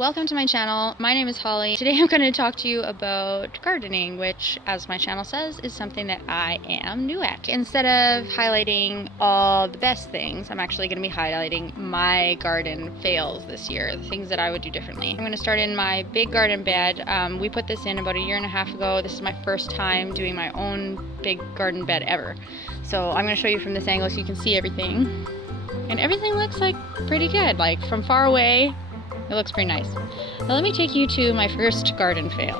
Welcome to my channel. My name is Holly. Today I'm going to talk to you about gardening, which, as my channel says, is something that I am new at. Instead of highlighting all the best things, I'm actually going to be highlighting my garden fails this year, the things that I would do differently. I'm going to start in my big garden bed. We put this in about a year and a half ago. This is my first time doing my own big garden bed ever. So I'm going to show you from this angle so you can see everything. And everything looks like pretty good, like from far away. It looks pretty nice. Now let me take you to my first garden fail.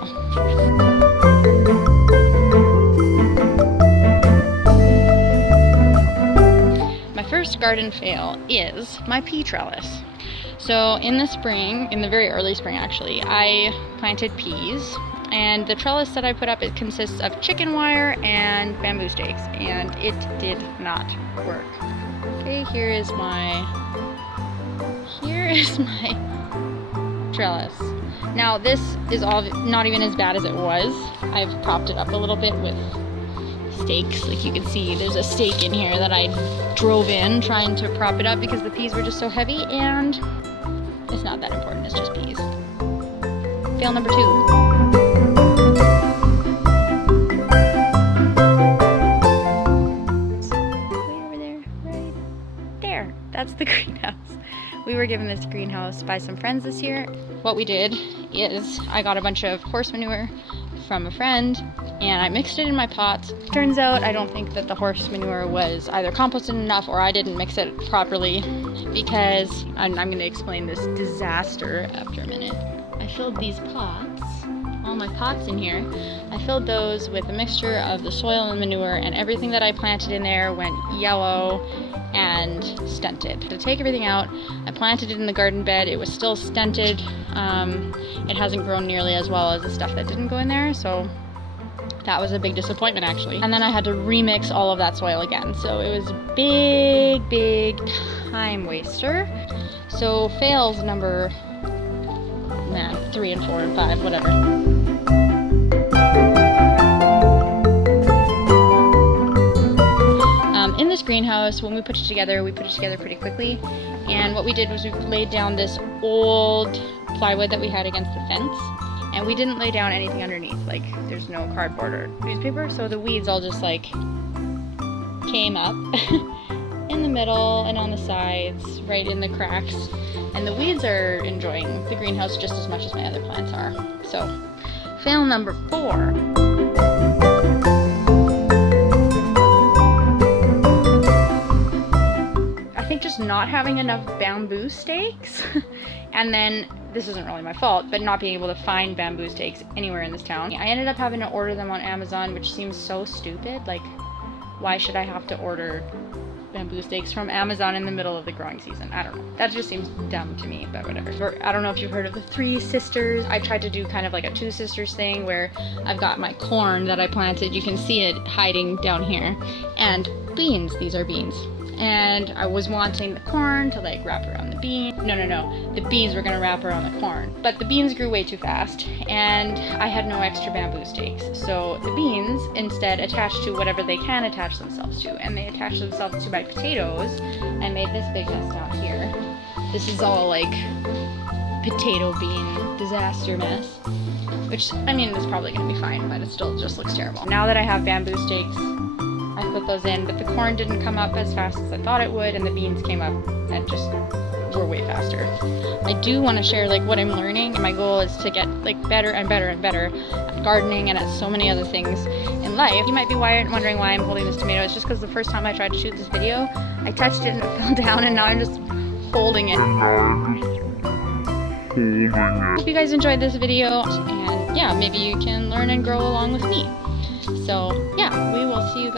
My first garden fail is my pea trellis. So in the spring, in the very early spring actually, I planted peas, and the trellis that I put up, it consists of chicken wire and bamboo stakes, and it did not work. Okay, here is my trellis. Now this is all not even as bad as it was. I've propped it up a little bit with stakes. Like you can see, there's a stake in here that I drove in trying to prop it up because the peas were just so heavy, and it's not that important, it's just peas. Fail number 2. Way over there, right there. That's the greenhouse. We were given this greenhouse by some friends this year. What we did is I got a bunch of horse manure from a friend and I mixed it in my pots. Turns out I don't think that the horse manure was either composted enough or I didn't mix it properly, because I'm going to explain this disaster after a minute. I filled these pots, all my pots in here, I filled those with a mixture of the soil and manure, and everything that I planted in there went yellow and stunted. To take everything out, I planted it in the garden bed. It was still stunted. It hasn't grown nearly as well as the stuff that didn't go in there, so that was a big disappointment actually. And then I had to remix all of that soil again, so it was a big time waster. So fails number 3 and 4 and 5, whatever. In this greenhouse, when we put it together pretty quickly, and what we did was we laid down this old plywood that we had against the fence, and we didn't lay down anything underneath, like there's no cardboard or newspaper, so the weeds all just like came up in the middle and on the sides, right in the cracks, and the weeds are enjoying the greenhouse just as much as my other plants are. So fail number 4. Just not having enough bamboo stakes and then, this isn't really my fault, but not being able to find bamboo stakes anywhere in this town. I ended up having to order them on Amazon, which seems so stupid. Like, why should I have to order bamboo stakes from Amazon in the middle of the growing season? I don't know. That just seems dumb to me, but whatever. I don't know if you've heard of the 3 sisters. I tried to do kind of like a 2 sisters thing where I've got my corn that I planted. You can see it hiding down here. And beans. These are beans. And I was wanting the corn to like wrap around the bean. No. The beans were gonna wrap around the corn. But the beans grew way too fast and I had no extra bamboo stakes. So the beans instead attached to whatever they can attach themselves to. And they attached themselves to my potatoes and made this big mess down here. This is all like potato bean disaster mess. Which, I mean, it's probably gonna be fine, but it still just looks terrible. Now that I have bamboo stakes, I put those in, but the corn didn't come up as fast as I thought it would, and the beans came up and just were way faster. I do want to share like what I'm learning, and my goal is to get like better and better and better at gardening and at so many other things in life. You might be wondering why I'm holding this tomato. It's just because the first time I tried to shoot this video, I touched it and it fell down, and now I'm just holding it. Hope you guys enjoyed this video, and yeah, maybe you can learn and grow along with me. So yeah, we will see you